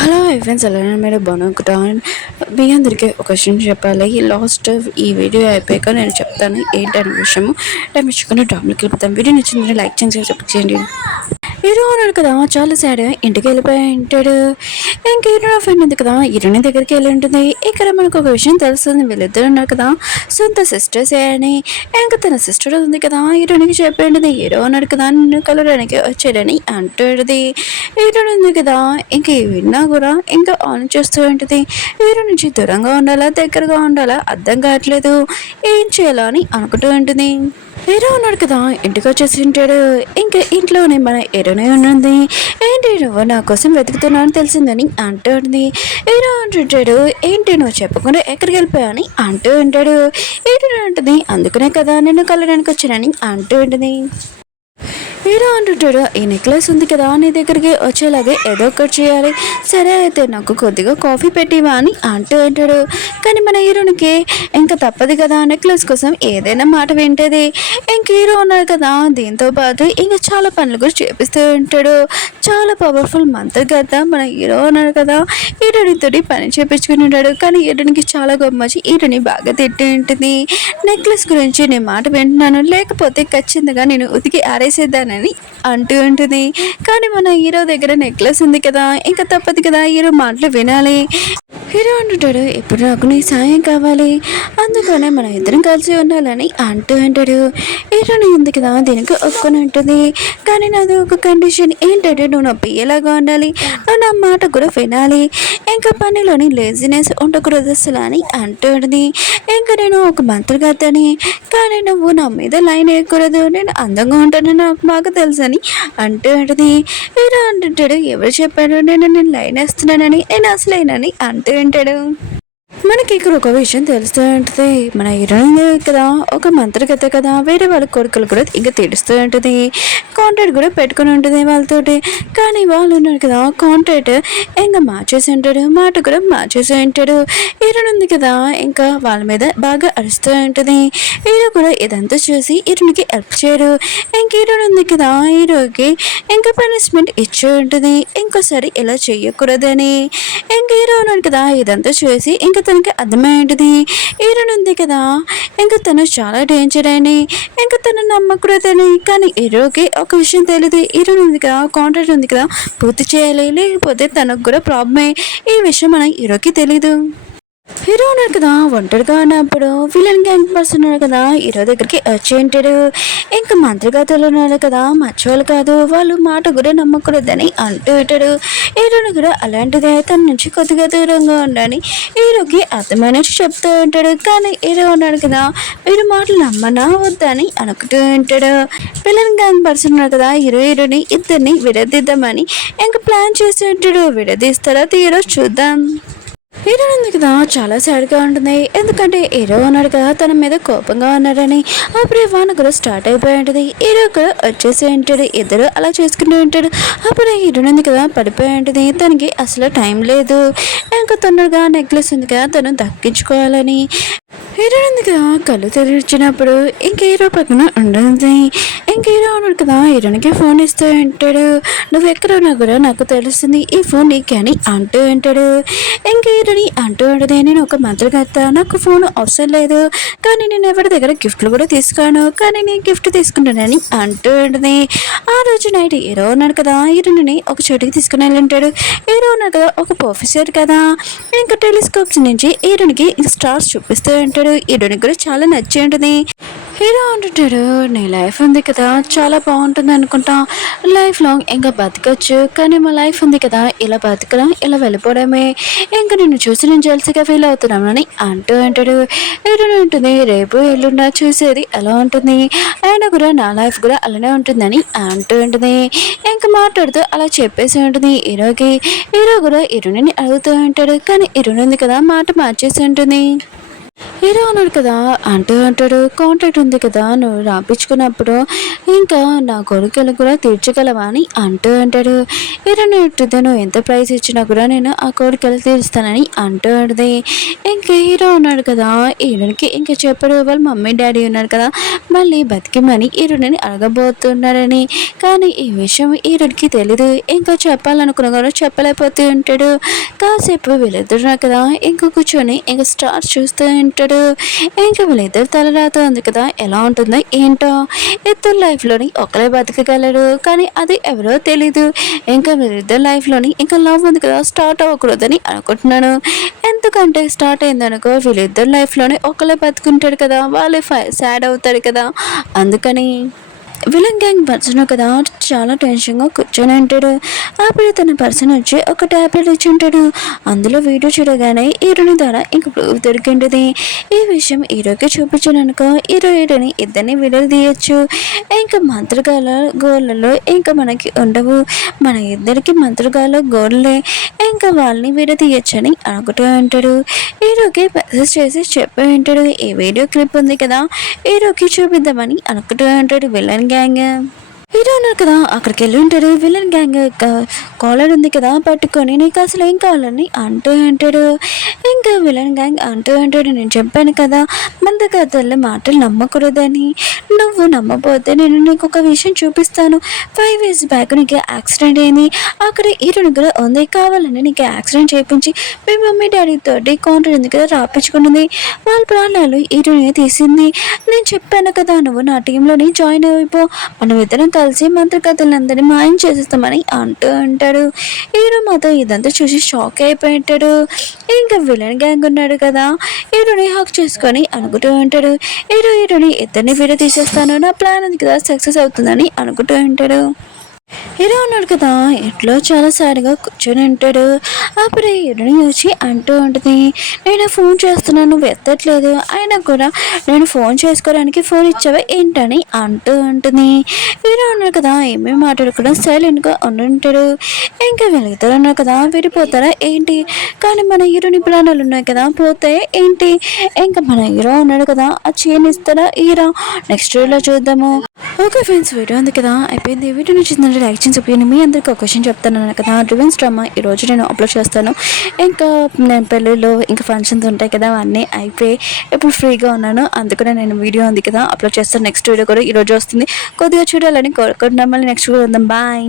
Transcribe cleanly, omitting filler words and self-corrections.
Hello friends, ఎలా మీరు బాగున్నాను. మీ అందరికీ ఒక విషయం చెప్పాలి. లాస్ట్ ఈ వీడియో అయిపోయాక నేను చెప్తాను ఏంటనే విషయము. టైం ఇచ్చుకుని టాపిక్ వెళ్తాను. వీడియో నచ్చింది లైక్ చేయండి. హీరో ఉన్నాడు కదా, చాలా సాడ్ ఇంటికి వెళ్ళిపోయి ఉంటాడు. ఇంక హీరో ఫ్రెండ్ ఉంది కదా, హీరోని దగ్గరికి వెళ్ళి ఉంటుంది. ఇక్కడ మనకు ఒక విషయం తెలుస్తుంది, వీళ్ళిద్దరు ఉన్నారు కదా సొంత సిస్టర్స్ అని. ఇంకా తన సిస్టర్ ఉంది కదా హీరోనికి చెప్పేది. హీరో ఉన్నాడు కదా నిన్ను కలవడానికి వచ్చాడని అంటాడుది. హీరో ఉంది కదా ఇంక విన్నా కూడా ఇంకా ఆన్ చేస్తూ ఉంటుంది. హీరో నుంచి దూరంగా ఉండాలా దగ్గరగా ఉండాలా అర్థం కావట్లేదు, ఏం చేయాలా అని అనుకుంటూ ఉంటుంది. హీరో ఉన్నాడు కదా ఇంటికి వచ్చేసి ఉంటాడు. ఇంకా ఇంట్లోనే మన హీరోనే ఉన్నది. ఏంటి నువ్వు నా కోసం వెతుకుతున్నావు అని తెలిసిందని అంటూ ఉంటుంది. హీరో అంటుంటాడు, ఏంటి నువ్వు చెప్పకుండా ఎక్కడికి వెళ్ళిపోయా అని అంటూ ఉంటాడు. హీరో ఉంటుంది, అందుకనే కదా నిన్ను కలవడానికి వచ్చానని అంటూ ఉంటుంది. హీరో అంటుంటాడు, ఈ నెక్లెస్ ఉంది కదా నీ దగ్గరికి వచ్చేలాగే ఏదో ఒకటి చేయాలి, సరే అయితే నాకు కొద్దిగా కాఫీ పెట్టివా అని అంటూ అంటాడు. కానీ మన హీరోనికి ఇంకా తప్పదు కదా, నెక్లెస్ కోసం ఏదైనా మాట వింటేది. ఇంక హీరో ఉన్నాడు కదా, దీంతో పాటు ఇంకా చాలా పనులు కూడా చేపిస్తూ ఉంటాడు. చాలా పవర్ఫుల్ మంత్రగత మన హీరో ఉన్నాడు కదా, హీరోనితో పని చేపించుకుని ఉంటాడు. కానీ హీరోనికి చాలా గొప్పచ్చి హీరోని బాగా తిట్టి ఉంటుంది. నెక్లెస్ గురించి నేను మాట వింటున్నాను, లేకపోతే ఖచ్చితంగా నేను ఉతికి ఆరేసేద్దానని అంటూ ఉంటుంది. కానీ మన హీరో దగ్గర నెక్లెస్ ఉంది కదా, ఇంకా తప్పదు కదా హీరో మాటలు వినాలి. హీరో అంటుంటాడు, ఇప్పుడు నాకు నీ సాయం కావాలి, అందుకనే మన ఇద్దరం కలిసి ఉండాలని అంటూ అంటాడు. హీరోని ఉంది కదా దీనికి ఒప్పుకొని ఉంటుంది. కానీ నాది ఒక కండిషన్ ఏంటంటే నువ్వు నా పియ్యలాగా ఉండాలి, నువ్వు నా మాట కూడా వినాలి, ఇంకా పనిలోని లేజినెస్ ఉండకూడదు అసలు అని అంటూ ఉంటుంది. ఇంకా నేను ఒక మంత్రగతని, కానీ నువ్వు నా మీద లైన్ వేయకూడదు, నేను అందంగా ఉంటానని నాకు బాగా తెలుసు అని అంటూ ఉంటుంది. హీరో అంటుంటాడు, ఎవరు చెప్పాడు నేను లైన్ వేస్తున్నానని, నేను అసలేనని అంటూ ఉంటాడు. మనకి ఇక్కడ ఒక విషయం తెలుస్తూ ఉంటుంది. మన హీరోయిన్ కదా ఒక మంత్రగత కదా, వేరే వాళ్ళ కొడుకులు కూడా ఇంకా తెలుస్తూ ఉంటుంది. కాంట్రాక్ట్ కూడా పెట్టుకుని ఉంటుంది వాళ్ళతోటి. కానీ వాళ్ళు ఉన్నారు కదా కాంట్రాక్ట్ ఇంకా మార్చేసి ఉంటాడు, మాట కూడా మార్చేసి ఉంటాడు. హీరోయిన్ ఉంది కదా ఇంకా వాళ్ళ మీద బాగా అరుస్తూ ఉంటుంది. హీరో కూడా ఇదంతా చూసి హీరోనికి హెల్ప్ చేయరు. ఇంక హీరోయిన్ ఉంది కదా హీరోకి ఇంకా పనిష్మెంట్ ఇచ్చే ఉంటుంది, ఇంకోసారి ఇలా చెయ్యకూడదని. ఇంక హీరో ఉన్నాడు కదా ఇదంతా చూసి ఇంకా తనకి అర్థమైంటుంది. హీరోయిన్ ఉంది కదా ఇంకా తను చాలా డేంజర్ అని, ఇంకా తను నమ్మకూడదని. కానీ హీరోకి ఒక విషయం తెలియదు, హీరోయిన్ ఉంది కదా కాంట్రాక్ట్ ఉంది కదా పూర్తి చేయాలి, లేకపోతే తనకు కూడా ప్రాబ్లమే. ఈ విషయం మన హీరోకి తెలీదు. హీరో ఉన్నాడు కదా ఒంటరిగా ఉన్నప్పుడు విలన్ గ్యాంగ్ పర్సన్ ఉన్నాడు కదా హీరో దగ్గరికి వచ్చి ఉంటాడు. ఇంకా మంత్రిగాతలు ఉన్నాడు కదా మర్చివాళ్ళు కాదు, వాళ్ళు మాట కూడా నమ్మకూడదని అంటూ ఉంటాడు. హీరోని కూడా అలాంటిదే తన నుంచి కొద్దిగా దూరంగా ఉండాలని హీరోకి అర్థమైనట్టు చెప్తూ ఉంటాడు. కానీ హీరో ఉన్నాడు కదా వీరు మాటలు నమ్మనా వద్దని అనుకుంటూ ఉంటాడు. విలన్ గ్యాంగ్ పర్సన్ ఉన్నాడు కదా హీరోని ఇద్దరిని విడదీద్దామని ఇంకా ప్లాన్ చేస్తూ ఉంటాడు. విడదీస్తారా తీరో చూద్దాం. హీరో ఉంది కదా చాలా సాడ్గా ఉంటుంది, ఎందుకంటే హీరో ఉన్నాడు కదా తన మీద కోపంగా ఉన్నాడని. అప్పుడే వాన కూడా స్టార్ట్ అయిపోయి ఉంటుంది. హీరో కూడా వచ్చేసి ఉంటాడు, ఇద్దరు అలా చేసుకుంటూ ఉంటాడు. అప్పుడు హీరోయిన్ ఉంది కదా పడిపోయి ఉంటుంది, తనకి అసలు టైం లేదు. ఇంకా తొందరగా నెక్లెస్ ఉంది కదా తను దక్కించుకోవాలని. హీరో ఉంది కదా కళ్ళు తెరిచినప్పుడు ఇంక హీరో పక్కన ఉంటుంది. ఇంక హీరో ఉన్నాడు కదా హీరోనికి ఫోన్ ఇస్తూ ఉంటాడు. నువ్వు ఎక్కడ ఉన్నా కూడా నాకు తెలుస్తుంది, ఈ ఫోన్ నీకని అంటూ ఉంటాడు. ఇంక హీరోని అంటూ ఉంటుంది, నేను ఒక మంత్రగత, నాకు ఫోన్ అవసరం లేదు, కానీ నేను ఎవరి దగ్గర గిఫ్ట్లు కూడా తీసుకోను, కానీ నేను గిఫ్ట్ తీసుకుంటానని అంటూ ఉంటుంది. ఆ రోజు నైట్ హీరో ఉన్నాడు కదా హీరోని ఒక చోటుకి తీసుకుని వెళ్ళి ఉంటాడు. హీరో ఉన్నాడు కదా ఒక ప్రొఫెసర్ కదా ఇంకా టెలిస్కోప్స్ నుంచి హీరోనికి స్టార్స్ చూపిస్తూ ఉంటాడు. హీరోనికి కూడా చాలా నచ్చి ఉంటుంది. హీరో అంటుంటాడు, నీ లైఫ్ ఉంది కదా చాలా బాగుంటుంది అనుకుంటా, లైఫ్ లాంగ్ ఇంకా బతకచ్చు, కానీ మా లైఫ్ ఉంది కదా ఇలా బతకడం ఇలా వెళ్ళిపోవడమే, ఇంకా నిన్ను చూసి నేను జెల్సీగా ఫీల్ అవుతున్నాను అని అంటూ అంటాడు. హీరో ఉంటుంది, రేపు ఎల్లుండా చూసేది ఎలా ఉంటుంది, అయినా కూడా నా లైఫ్ కూడా అలానే ఉంటుందని అంటూ ఉంటుంది. ఇంకా మాట్లాడుతూ అలా చెప్పేసి ఉంటుంది హీరోకి. హీరో కూడా హీరోని అడుగుతూ ఉంటాడు, కానీ హీరోని ఉంది కదా మాట మార్చేసి ఉంటుంది. హీరో అన్నాడు కదా, అంటూ అంటాడు, కాంట్రాక్ట్ ఉంది కదా నువ్వు రాపించుకున్నప్పుడు, ఇంకా నా కోరికలు కూడా తీర్చగలవా అని అంటూ అంటాడు. హీరోని నువ్వు ఎంత ప్రైస్ ఇచ్చినా కూడా నేను ఆ కోరికలు తీరుస్తానని అంటూ అంటది. ఇంకా హీరో ఉన్నాడు కదా, హీరోనికి ఇంకా చెప్పాడు వాళ్ళ మమ్మీ డాడీ ఉన్నాడు కదా మళ్ళీ బతికిమని హీరోని అడగబోతున్నారని. కానీ ఈ విషయం హీరోనికి తెలీదు. ఇంకా చెప్పాలనుకున్న కూడా చెప్పలేకపోతూ ఉంటాడు. కాసేపు వీళ్ళిద్దరు కదా ఇంకా కూర్చొని ఇంకా స్టార్ చూస్తూ ఉంటాడు. ఇంకా వీళ్ళిద్దరు తలరాత ఉంది కదా ఎలా ఉంటుందో ఏంటో. ఇద్దరు లైఫ్లోని ఒకరే బతకగలరు కానీ అది ఎవరో తెలీదు. ఇంకా వీళ్ళిద్దరు లైఫ్లోని ఇంకా లవ్ ఉంది కదా స్టార్ట్ అవ్వకూడదని అనుకుంటున్నాను. ఎందుకంటే స్టార్ట్ అయిందనుకో వీళ్ళిద్దరు లైఫ్లోనే ఒకరే బతుకుంటాడు కదా, వాళ్ళే సాడ్ అవుతారు కదా, అందుకని విలన్ గ్యాంగ్ పర్సన్ కదా చాలా టెన్షన్గా కూర్చొని ఉంటాడు. అప్పుడు తన పర్సన్ వచ్చి ఒక ట్యాబ్లెట్ ఇచ్చి ఉంటాడు. అందులో వీడియో చూడగానే హీరోని ద్వారా ఇంక ప్రూఫ్ దొరికింటుంది. ఈ విషయం హీరోకి చూపించాను అనుకో హీరోని ఇద్దరిని వీడియోలు తీయచ్చు. ఇంకా మంత్రగాల గోళ్ళలో ఇంకా మనకి ఉండవు, మన ఇద్దరికి మంత్రగాల గోళ్ళే, ఇంకా వాళ్ళని వీడియో తీయచ్చని అనుకుంటూ ఉంటాడు. హీరోకి మెసేజ్ చేసి చెప్పి ఉంటాడు. ఈ వీడియో క్లిప్ ఉంది కదా హీరోకి చూపిద్దామని అనుకుంటూ ఉంటాడు విలన్ గ్యాంగ్. హీరో ఉన్నారు కదా అక్కడికి వెళ్ళి ఉంటాడు. విలన్ గ్యాంగ్ కాలర్ ఉంది కదా పట్టుకొని నీకు అసలు ఏం కావాలని అంటూ అంటాడు. ఇంకా విలన్ గ్యాంగ్ అంటూ అంటాడు, నేను చెప్పాను కదా మంద కథల్లో మాటలు నమ్మకూడదని, నువ్వు నమ్మపోతే నేను నీకు ఒక విషయం చూపిస్తాను. 5 years బ్యాక్ నీకు యాక్సిడెంట్ అయింది, అక్కడ హీరోని కూడా ఉంది, కావాలని నీకు యాక్సిడెంట్ చేయించి మీ మమ్మీ డాడీతో కాంట్రాక్ట్ ఉంది కదా రాపించుకున్నది, వాళ్ళ ప్రాణాలు హీరోని తీసింది. నేను చెప్పాను కదా నువ్వు నా టీంలోని జాయిన్ అయిపో, మనం ఇద్దరం కలిసి మంత్రకథలందరినీ మాయం చేసేస్తామని అంటూ ఉంటాడు. హీరో మాత్రం ఇదంతా చూసి షాక్ అయిపోయింటాడు. ఇంకా విలన్ గ్యాంగ్ ఉన్నాడు కదా హీరోని హాక్ చేసుకొని అనుకుంటూ ఉంటాడు. హీరోని ఇద్దరిని వీడియో తీసేస్తాను, నా ప్లాన్ అది కదా సక్సెస్ అవుతుందని అనుకుంటూ ఉంటాడు. హీరో ఉన్నాడు కదా ఇంట్లో చాలా సాడ్గా కూర్చొని ఉంటాడు. అప్పుడు హీరోని వచ్చి అంటూ ఉంటుంది, నేను ఫోన్ చేస్తున్నాను నువ్వు ఎత్తట్లేదు, అయినా కూడా నేను ఫోన్ చేసుకోవడానికి ఫోన్ ఇచ్చావా ఏంటని అంటూ ఉంటుంది. హీరో ఉన్నాడు కదా ఏమేమి మాట్లాడకుండా సైలెంట్గా ఉండుంటాడు. ఇంకా వీళ్ళిద్దరు ఉన్నారు కదా విడిపోతారా ఏంటి, కానీ మన హీరోని ప్రాణాలు ఉన్నాయి కదా పోతాయి ఏంటి. ఇంకా మన హీరో ఉన్నాడు కదా ఆ చైన్ ఇస్తారా హీరో నెక్స్ట్ వీడియోలో చూద్దాము. ఓకే ఫ్రెండ్స్ వీడియో ఉంది కదా అయిపోయింది. వీడియో నచ్చిందంటే లైక్ చేసి చెప్పండి. మీ అందరికీ ఒక క్వశ్చన్ చెప్తాను కదా, రివెంజ్ డ్రామా ఈరోజు నేను అప్లోడ్ చేస్తాను. ఇంకా నేను పెళ్ళిళ్ళు ఇంకా ఫంక్షన్స్ ఉంటాయి కదా అవన్నీ అయిపోయి ఇప్పుడు ఫ్రీగా ఉన్నాను, అందుకనే నేను వీడియో ఉంది కదా అప్లోడ్ చేస్తాను. నెక్స్ట్ వీడియో కూడా ఈరోజు వస్తుంది, కొద్దిగా చూడాలని కోరుకుంటున్నాం. మళ్ళీ నెక్స్ట్ వీడియో ఉందాం, బాయ్.